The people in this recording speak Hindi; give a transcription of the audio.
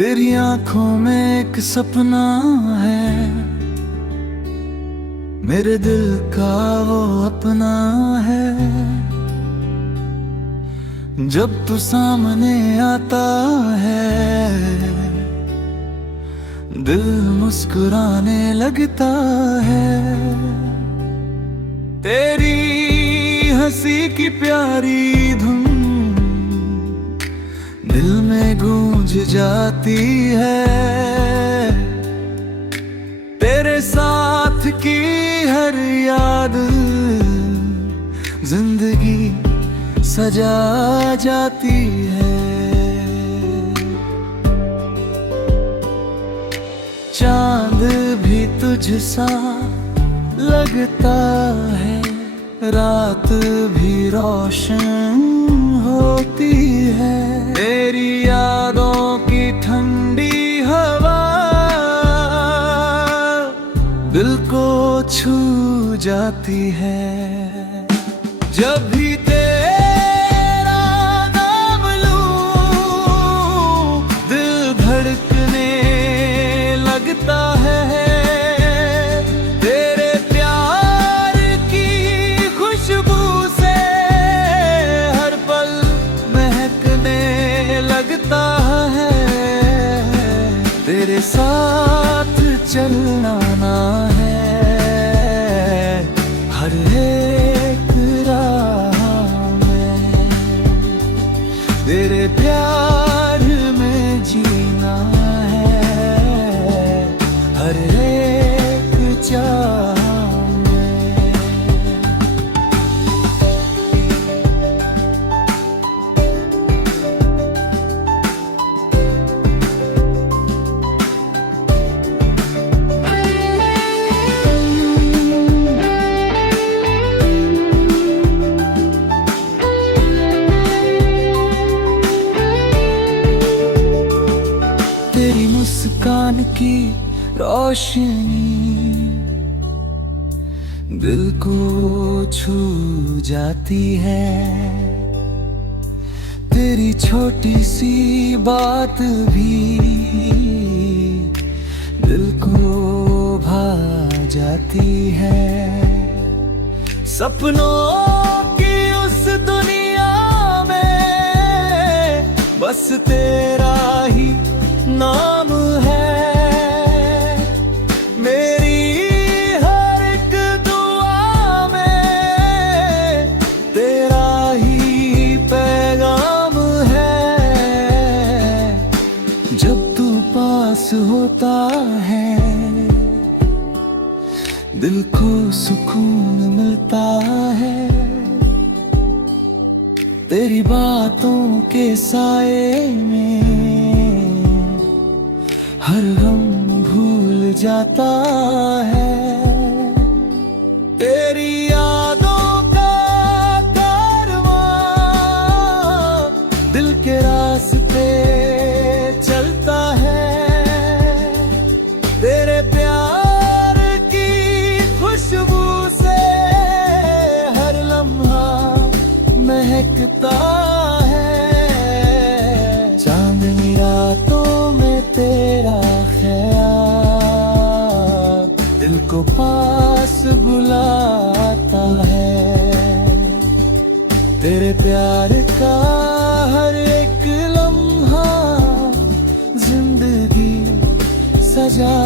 तेरी आंखों में एक सपना है, मेरे दिल का वो अपना है। जब तू सामने आता है, दिल मुस्कुराने लगता है। तेरी हंसी की प्यारी धुन दिल में गूंज जाती है। तेरे साथ की हर याद जिंदगी सजा जाती है। चांद भी तुझसा लगता है, रात भी रोशन होती है। तेरी यादों की ठंडी हवा दिल को छू जाती है। जब भी तेरा नाम लूं, दिल धड़कने लगता है। तेरे प्यार की खुशबू से हर पल महकने लगता है। तेरे साथ चलना ना है हर एक राह में, तेरे प्यार में जीना है हर एक चाह में। तेरी मुस्कान की रोशनी दिल को छू जाती है। तेरी छोटी सी बात भी दिल को भा जाती है। सपनों की उस दुनिया में बस तेरा ही नाम है। मेरी हर एक दुआ में तेरा ही पैगाम है। जब तू पास होता है, दिल को सुकून मिलता है। तेरी बातों के साए में हर गम भूल जाता है। तेरी यादों का कारवां दिल के रास्ते चलता है। तेरे प्यार की खुशबू से हर लम्हा महकता है। चांदनी रातों में तेरा ख्याल दिल को पास बुलाता है। तेरे प्यार का हर एक लम्हा जिंदगी सजा